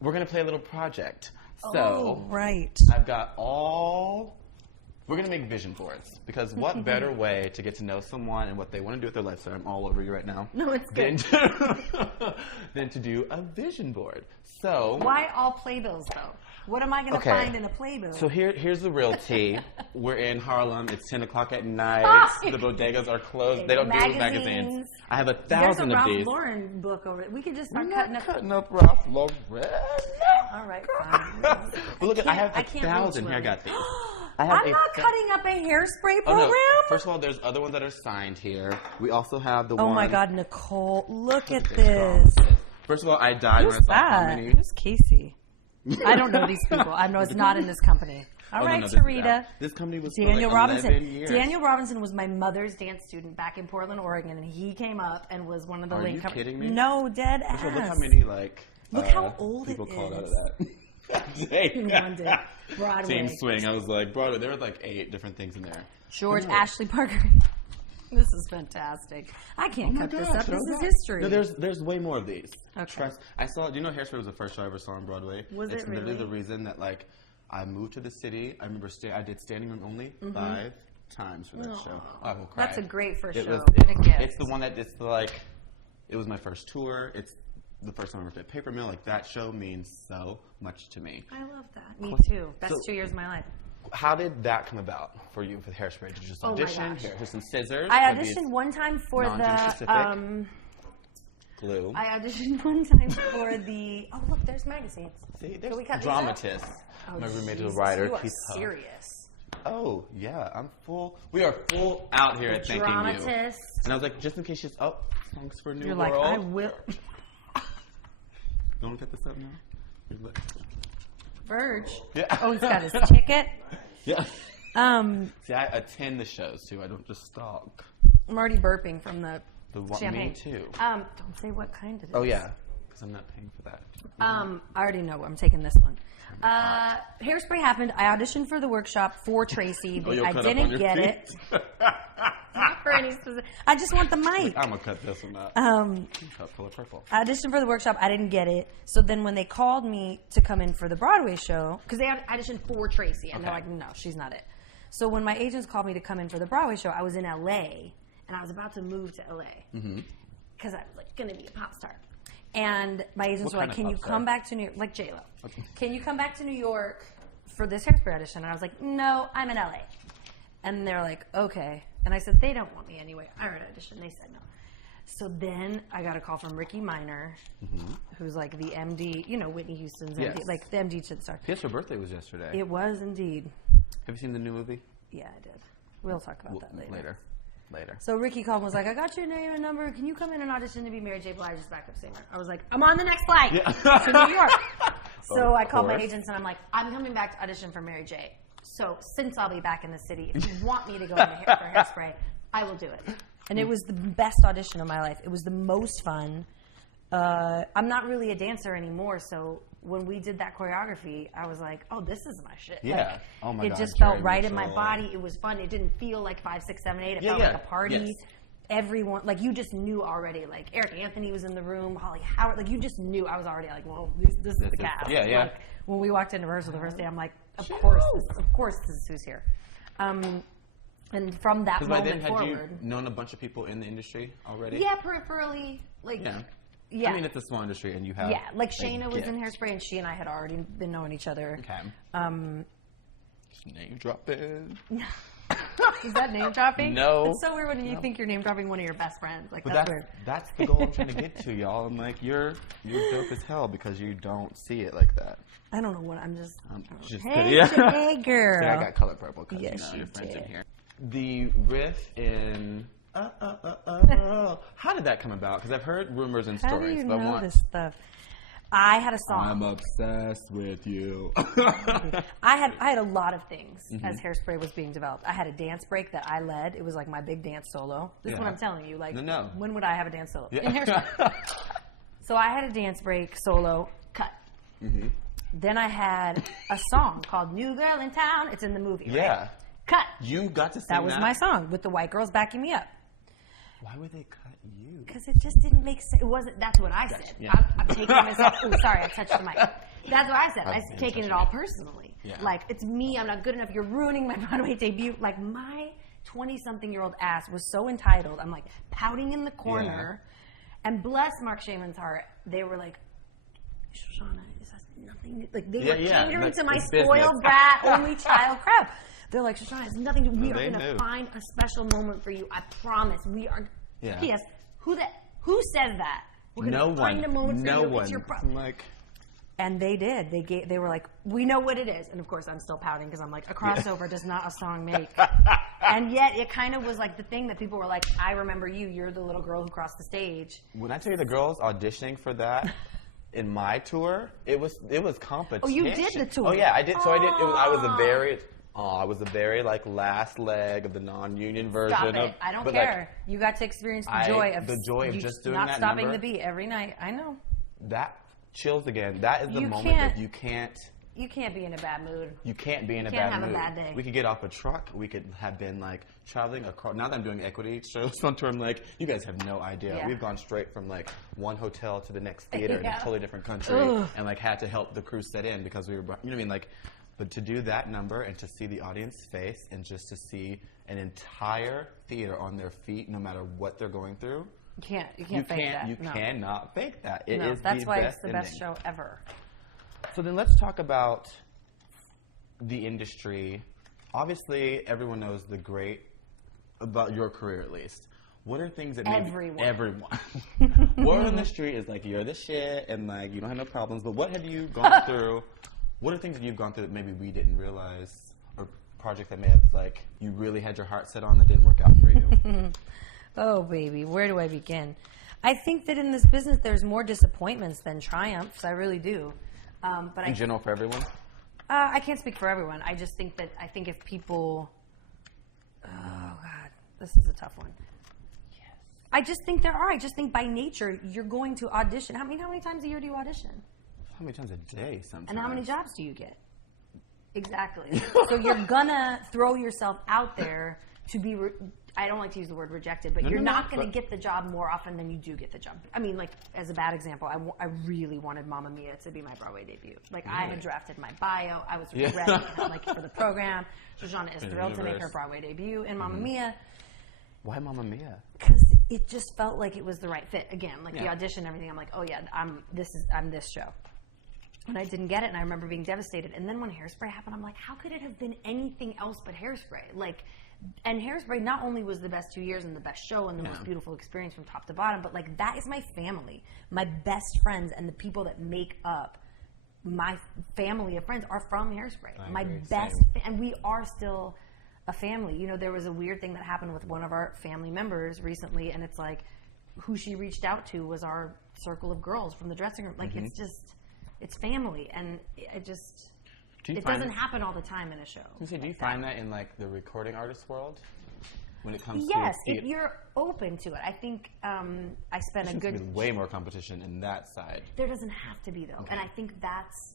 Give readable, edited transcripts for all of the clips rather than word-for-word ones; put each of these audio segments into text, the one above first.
we're going to play a little project. So, right. I've got we're going to make vision boards, because what better way to get to know someone and what they want to do with their life, so I'm all over you right now. No, it's good. Than to do a vision board. So why all playbills, though? What am I going to find in a playbill? So here's the real tea. We're in Harlem. It's 10 o'clock at night. The bodegas are closed. They don't do magazines. I have 1,000 of these. There's a Ralph Lauren book over it. We could just start cutting up Ralph Lauren. All right, fine. But look, I have 1,000. Here, I got these. I'm not cutting up a Hairspray program. Oh, no. First of all, there's other ones that are signed here. We also have the one. Oh my God, Nicole, look at this. First of all, I died when I saw how many. Who's Casey? I don't know these people. I know it's not in this company. All right, Tarita. This company was Daniel for like Robinson. 11 years. Daniel Robinson was my mother's dance student back in Portland, Oregon, and he came up and was one of the late. Are you kidding me? No, dead ass. Look how many look how old people it called is. out of that. One day. Broadway. Team Swing. I was like, Broadway. There were like 8 different things in there. George Ashley Parker. This is fantastic. I can't cut this up. This is history. No, there's way more of these. Okay. Do you know Hairspray was the first show I ever saw on Broadway? Was it really? It's literally the reason that I moved to the city. I remember I did standing room only 5 times for that show. I will cry. That's a great first show. It's the one that it was my first tour. It's the first time I worked at Paper Mill. That show means so much to me. I love that. Me too. Best 2 years of my life. How did that come about for you with Hairspray? Did you just audition? Here's some scissors. I auditioned one time for the glue. I auditioned one time for the. Oh look, there's magazines. See, there's dramatists. My roommate is a writer. You are serious. Oh yeah, I'm full. We are full out here at thanking you. Dramatists. And I was like, just in case she's thanks for a new You're world. You're like, I will. You want to cut this up now? Verge. Yeah. Oh, he's got his ticket. Yeah. See, I attend the shows too. I don't just stalk. I'm already burping from the champagne. Me too. Don't say what kind it is. Oh yeah, because I'm not paying for that. I already know. I'm taking this one. Hairspray happened. I auditioned for the workshop for Tracy. I didn't get it. Not for any specific. I just want the mic. I'm gonna cut this one up. Color purple. I auditioned for the workshop. I didn't get it. So then when they called me to come in for the Broadway show, because they auditioned for Tracy, and they're like, no, she's not it. So when my agents called me to come in for the Broadway show, I was in LA, and I was about to move to LA because I was gonna be a pop star. And my agents were like, can you come back to New York? Like J-Lo. Okay. Can you come back to New York for this Hairspray audition? And I was like, no, I'm in LA. And they're like, okay. And I said, they don't want me anyway. I already auditioned. They said no. So then I got a call from Ricky Minor, who's like the MD, Whitney Houston's MD, like the MD to the star. Yes, her birthday was yesterday. It was indeed. Have you seen the new movie? Yeah, I did. We'll talk about that later. Later. So Ricky called and was like, I got your name and number. Can you come in and audition to be Mary J. Blige's backup singer? I was like, I'm on the next flight to New York. So I called my agents and I'm like, I'm coming back to audition for Mary J. So since I'll be back in the city, if you want me to go for Hairspray, I will do it. And it was the best audition of my life. It was the most fun. I'm not really a dancer anymore, so when we did that choreography, I was like, oh, this is my shit. Yeah. Oh my God. It just felt right in my body. It was fun. It didn't feel like 5, 6, 7, 8. It felt like a party. Yes. Everyone, you just knew already. Like, Eric Anthony was in the room, Holly Howard. You just knew. I was already like, well, this is the cast. Yeah. When we walked into rehearsal the first day, I'm like, of course this is who's here. And from that moment forward. Had you known a bunch of people in the industry already? Yeah, peripherally. Yeah. I mean, it's a small industry, and you have. Yeah, Shayna was in Hairspray, and she and I had already been knowing each other. Okay. Name dropping. Is that name dropping? No. It's so weird when you think you're name dropping one of your best friends. That's weird. That's the goal I'm trying to get to, y'all. I'm like, you're dope as hell because you don't see it like that. I don't know what I'm just. Hey girl. So I got color purple because yes, your friends in here. The riff in. How did that come about? Because I've heard rumors and stories. How do you but know this stuff? I had a song. I'm obsessed with you. I had a lot of things as Hairspray was being developed. I had a dance break that I led. It was like my big dance solo. This is what I'm telling you. No. When would I have a dance solo? In Hairspray. So I had a dance break solo cut. Then I had a song called New Girl in Town. It's in the movie, right? Cut. You got to sing that. Was my song with the white girls backing me up. Why would they cut you? Because it just didn't make sense. It wasn't. That's what I said. Yeah. I'm taking this off. Oh, sorry, I touched the mic. That's what I said. I've taken it all personally. Yeah. Like, it's me. I'm not good enough. You're ruining my Broadway debut. Like, my 20-something-year-old ass was so entitled. I'm like pouting in the corner. Yeah. And bless Mark Shaman's heart, they were like, Shoshana, this has nothing. Like, they were catering to my spoiled brat, only child crap. They're like, Shoshana, it's nothing to do. We are going to find a special moment for you. I promise. We are. Yeah. P.S. Who says that? We're going to find a moment for you. No one. It's your like. And they did. They were like, we know what it is. And of course, I'm still pouting because I'm like, a crossover does not a song make. And yet, it kind of was like the thing that people were like, I remember you. You're the little girl who crossed the stage. When I tell you the girls auditioning for that. In my tour, it was competition. Oh, you did the tour? Oh yeah, I did. So I did. I was the very like last leg of the non-union version. Stop it! I don't care. Like, you got to experience the joy of just doing not that stopping number. the beat every night. I know. That chills again. That is the moment that you can't. You can't be in a bad mood. You can't be in a bad mood. You can't have a bad day. We could get off a truck. We could have been like traveling across. Now that I'm doing equity shows on tour, I'm like, you guys have no idea. Yeah. We've gone straight from like one hotel to the next theater in a totally different country, and like had to help the crew set in because we were, you know what I mean, like. But to do that number and to see the audience face and just to see an entire theater on their feet, no matter what they're going through. You can't fake that. You cannot fake that. It is that's why best it's the best show ever. So then let's talk about the industry. Obviously, everyone knows about your career at least. What are things that everyone. Word on the street is like, you're the shit and like you don't have no problems, but what have you gone through? What are things that you've gone through that maybe we didn't realize, or projects that may have like you really had your heart set on that didn't work out for you? Oh baby, where do I begin? I think that in this business there's more disappointments than triumphs. I really do. But in general, for everyone? I can't speak for everyone. I just think if people... Oh, God. This is a tough one. Yes. I just think there are. I just think by nature, you're going to audition. How many times a year do you audition? How many times a day sometimes? And how many jobs do you get? Exactly. So you're going to throw yourself out there to be... I don't like to use the word rejected, but you're not going to get the job more often than you do get the job. I mean, like, as a bad example, I really wanted Mamma Mia to be my Broadway debut. Like, I had drafted my bio. I was ready like, for the program. Shoshana is thrilled to make her Broadway debut in Mamma Mia. Why Mamma Mia? Because it just felt like it was the right fit. Again, like the audition and everything, I'm like, oh, yeah, I'm this show. And I didn't get it, and I remember being devastated. And then when Hairspray happened, I'm like, how could it have been anything else but Hairspray? Like... And Hairspray not only was the best 2 years and the best show and the most beautiful experience from top to bottom, but like that is my family. My best friends and the people that make up my family of friends are from Hairspray. My best, and we are still a family. You know, there was a weird thing that happened with one of our family members recently, and it's like who she reached out to was our circle of girls from the dressing room. Like it's family, and it just... It doesn't happen all the time in a show. Do you find that in like the recording artist world when it comes to Yes, if you're open to it. I think I spent a good... There's way more competition in that side. There doesn't have to be though, and I think that's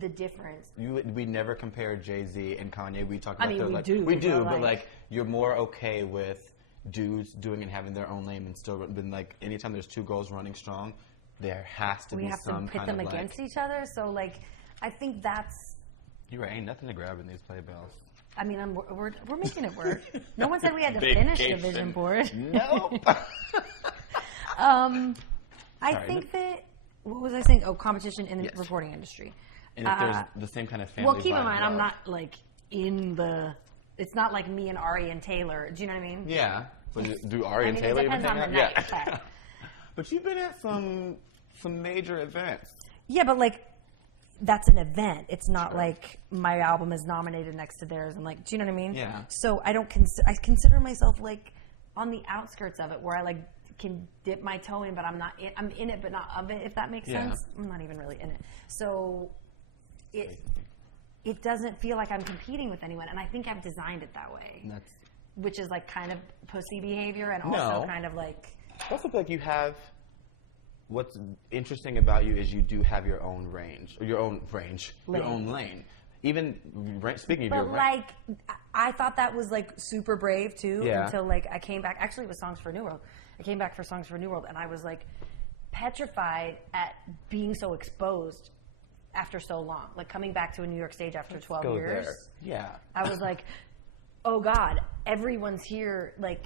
the difference. We never compare Jay-Z and Kanye. We talk about we do, but like you're more okay with dudes doing and having their own lane and still been like anytime there's two girls running strong, there has to be some kind of we have to pit them against each other. So like I think that's... You're right. Ain't nothing to grab in these playbills. I mean, we're making it work. No one said we had to finish the vision board. Nope. I think that... What was I saying? Oh, competition in the recording industry. And if there's the same kind of family... Well, keep in mind, I'm not like in the... It's not like me and Ari and Taylor. Do you know what I mean? Yeah. But do Ari and Taylor even hang out? Yeah. But you've been at some major events. Yeah, but like... That's an event. It's not like my album is nominated next to theirs, and like, do you know what I mean? Yeah. So I don't I consider myself like on the outskirts of it, where I like can dip my toe in, but I'm not. I'm in it, but not of it. If that makes sense. I'm not even really in it. So it doesn't feel like I'm competing with anyone, and I think I've designed it that way. Which is like kind of pussy behavior, and also kind of like. I also feel like you have. What's interesting about you is you do have your own range, your own lane. Even speaking of your range. But like, I thought that was like super brave too. Yeah. Until like I came back. Actually, it was Songs for a New World. I came back for Songs for a New World, and I was like petrified at being so exposed after so long. Like coming back to a New York stage after 12 years. There. Yeah. I was like, oh God, everyone's here. Like,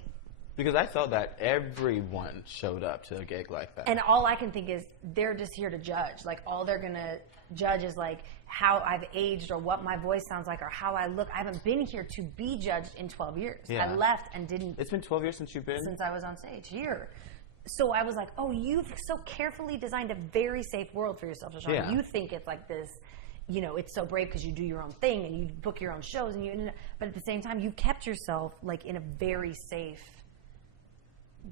because I felt that everyone showed up to a gig like that. And all I can think is they're just here to judge. Like all they're going to judge is like how I've aged or what my voice sounds like or how I look. I haven't been here to be judged in 12 years. Yeah. I left and didn't. It's been 12 years since you've been? Since I was on stage here. So I was like, oh, you've so carefully designed a very safe world for yourself, Shoshana. Yeah. You think it's like this, you know, it's so brave because you do your own thing and you book your own shows. But at the same time, you've kept yourself like in a very safe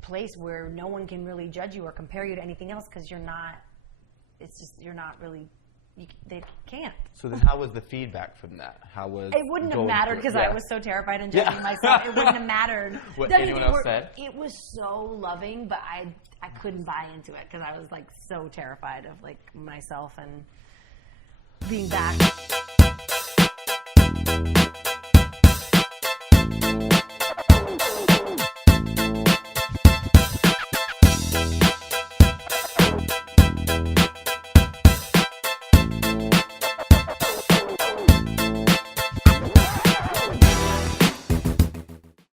place where no one can really judge you or compare you to anything else because you're not, it's just, you're not really, they can't. So then how was the feedback from that? How was it wouldn't have mattered because I was so terrified and judging myself. It wouldn't have mattered. What anyone else said? It was so loving, but I couldn't buy into it because I was like so terrified of like myself and being back.